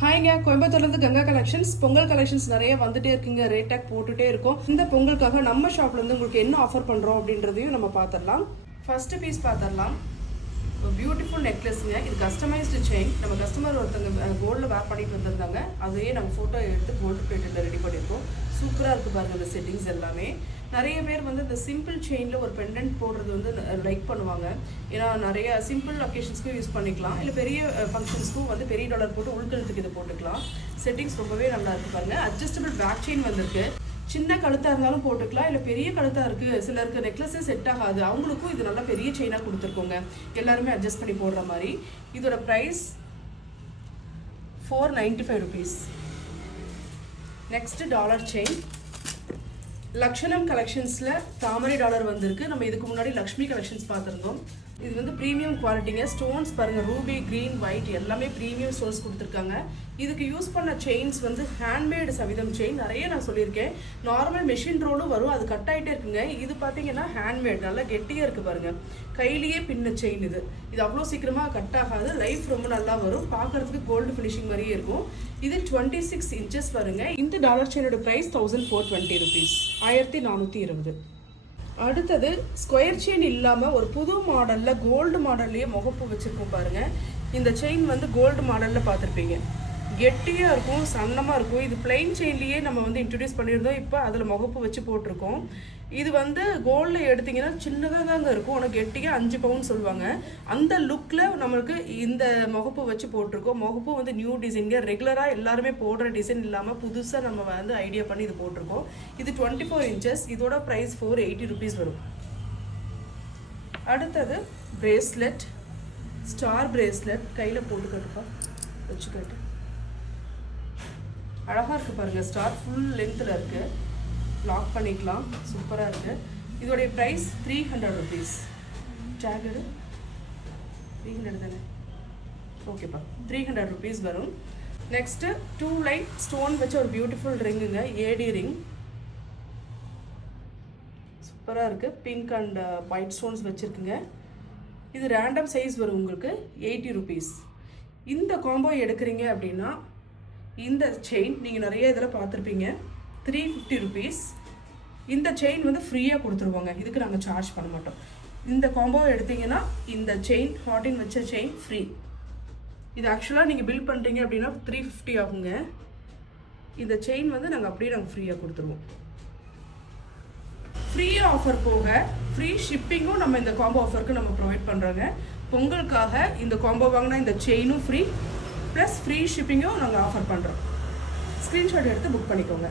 ஹாய்ங்க, கோயம்புத்தூர்லேருந்து Ganga collections. Pongal collections நிறைய வந்துட்டே இருக்குங்க. ரேட் டேக் போட்டுட்டே இருக்கும். இந்த பொங்கலுக்காக நம்ம ஷாப்லேருந்து உங்களுக்கு என்ன ஆஃபர் பண்ணுறோம் அப்படின்றதையும் நம்ம பார்த்துடலாம். ஃபர்ஸ்ட் பீஸ் பார்த்துடலாம். பியூட்டிஃபுல் நெக்லஸ்ங்க. இது கஸ்டமைஸ்டு செயின். நம்ம கஸ்டமர் ஒருத்தங்க கோல்டில் வேர் பண்ணிட்டு வந்திருந்தாங்க. அதையே நம்ம ஃபோட்டோ எடுத்து கோல்டு பிளேட்டில் ரெடி பண்ணியிருக்கோம். சூப்பராக இருக்குது பாருங்கள் இந்த செட்டிங்ஸ் எல்லாமே. நிறைய பேர் வந்து இந்த சிம்பிள் செயினில் ஒரு பெண்டன்ட் போடுறது வந்து லைக் பண்ணுவாங்க. ஏன்னா நிறைய சிம்பிள் அக்கேஷன்ஸ்க்கும் யூஸ் பண்ணிக்கலாம், இல்லை பெரிய ஃபங்க்ஷன்ஸ்க்கும் வந்து பெரிய டாலர் போட்டு உள்கழுத்துக்கு இது போட்டுக்கலாம். செட்டிங்ஸ் ரொம்பவே நல்லா இருக்குது பாருங்கள். அட்ஜஸ்டபிள் பேக் செயின் வந்திருக்கு. சின்ன கழுத்தாக இருந்தாலும் போட்டுக்கலாம், இல்லை பெரிய கழுத்தாக இருக்குது, சிலருக்கு நெக்லஸே செட் ஆகாது, அவங்களுக்கும் இது நல்லா பெரிய செயினாக கொடுத்துருக்கோங்க. எல்லாருமே அட்ஜஸ்ட் பண்ணி போடுற மாதிரி. இதோட price 495 rupees. Next dollar chain. லக்ஷணம் கலெக்ஷன்ஸில் தாமரை டாலர் வந்திருக்கு. நம்ம இதுக்கு முன்னாடி லக்ஷ்மி கலெக்ஷன்ஸ் பார்த்துருந்தோம். இது வந்து ப்ரீமியம் குவாலிட்டிங்க. ஸ்டோன்ஸ் பாருங்கள், ரூபி, க்ரீன், ஒயிட் எல்லாமே ப்ரீமியம் ஸ்டோன்ஸ் கொடுத்துருக்காங்க. இதுக்கு யூஸ் பண்ண செயின்ஸ் வந்து ஹேண்ட்மேடு சவிதம் செயின். நிறைய நான் சொல்லியிருக்கேன். நார்மல் மெஷின் ரோலும் வரும், அது கட் ஆகிட்டே இருக்குங்க. இது பார்த்தீங்கன்னா ஹேண்ட்மேட், நல்லா கெட்டியாக இருக்குது பாருங்கள். கையிலேயே பின்ன செயின் இது. இது அவ்வளோ சீக்கிரமாக கட் ஆகாது. லைஃப் ரொம்ப நல்லா வரும். பார்க்குறதுக்கு கோல்டு ஃபினிஷிங் மாதிரியே இருக்கும். இது 26 inches வருங்க. இந்த டாலர் செயினோட ப்ரைஸ் 1420 rupees, 1420. அடுத்தது ஸ்கொயர் செயின் இல்லாமல் ஒரு புது மாடலில் கோல்டு மாடல்லையே முகப்பு வச்சுருக்கோம் பாருங்கள். இந்த செயின் வந்து கோல்டு மாடலில் பார்த்துருப்பீங்க. கெட்டியாக இருக்கும், சன்னமாக இருக்கும். இது பிளெயின் செயின்லேயே நம்ம வந்து இன்ட்ரடியூஸ் பண்ணியிருந்தோம். இப்போ அதில் முகப்பு வச்சு போட்டிருக்கோம். இது வந்து கோல்டில் எடுத்திங்கன்னா சின்னதாக தாங்க இருக்கும், ஆனால் கெட்டியாக 5 பவுன் சொல்லுவாங்க. அந்த லுக்கில் நம்மளுக்கு இந்த முகப்பு வச்சு போட்டிருக்கோம். முகப்பு வந்து நியூ டிசைன்ங்க. ரெகுலராக எல்லாருமே போடுற டிசைன் இல்லாமல் புதுசாக நம்ம வந்து ஐடியா பண்ணி இது போட்டிருக்கோம். இது 24 inches. இதோட ப்ரைஸ் 480 rupees வரும். அடுத்தது பிரேஸ்லெட், ஸ்டார் பிரேஸ்லெட். கையில் போட்டுக்கட்டுப்பா, வச்சுக்கட்டு. அழகாக இருக்குது பாருங்கள். ஸ்டார் ஃபுல் லென்த்தில் இருக்குது. லாக் பண்ணிக்கலாம். சூப்பராக இருக்குது. இதோடைய ப்ரைஸ் 300 rupees. டேகடு 300 தானே? ஓகேப்பா, 300 rupees வரும். நெக்ஸ்ட்டு 2 லைன் ஸ்டோன் வச்ச ஒரு பியூட்டிஃபுல் ரிங்குங்க. ஏடி ரிங் சூப்பராக இருக்குது. பிங்க் அண்ட் ஒயிட் ஸ்டோன்ஸ் வச்சுருக்குங்க. இது ரேண்டம் சைஸ் வரும் உங்களுக்கு. 80 rupees. இந்த காம்போ எடுக்கிறீங்க அப்படின்னா இந்த செயின் நீங்கள் நிறைய இதில் பார்த்துருப்பீங்க. 350 rupees. இந்த செயின் வந்து ஃப்ரீயாக கொடுத்துருவாங்க. இதுக்கு நாங்கள் சார்ஜ் பண்ண மாட்டோம். இந்த காம்போ எடுத்தீங்கன்னா இந்த செயின், ஹாட்டின் வச்ச செயின் ஃப்ரீ. இது ஆக்சுவலாக நீங்கள் பில் பண்ணுறீங்க அப்படின்னா 350 ஆகுங்க. இந்த செயின் வந்து நாங்கள் ஃப்ரீயாக கொடுத்துருவோம். ஃப்ரீ ஆஃபர் போக ஃப்ரீ ஷிப்பிங்கும் நம்ம இந்த காம்போ ஆஃபருக்கு நம்ம ப்ரொவைட் பண்ணுறோங்க. பொங்கலுக்காக இந்த காம்போ வாங்கினா இந்த செயினும் ஃப்ரீ, ப்ளஸ் ஃப்ரீ ஷிப்பிங்கும் நாங்கள் ஆஃபர் பண்ணுறோம். ஸ்க்ரீன்ஷாட் எடுத்து புக் பண்ணிக்கோங்க.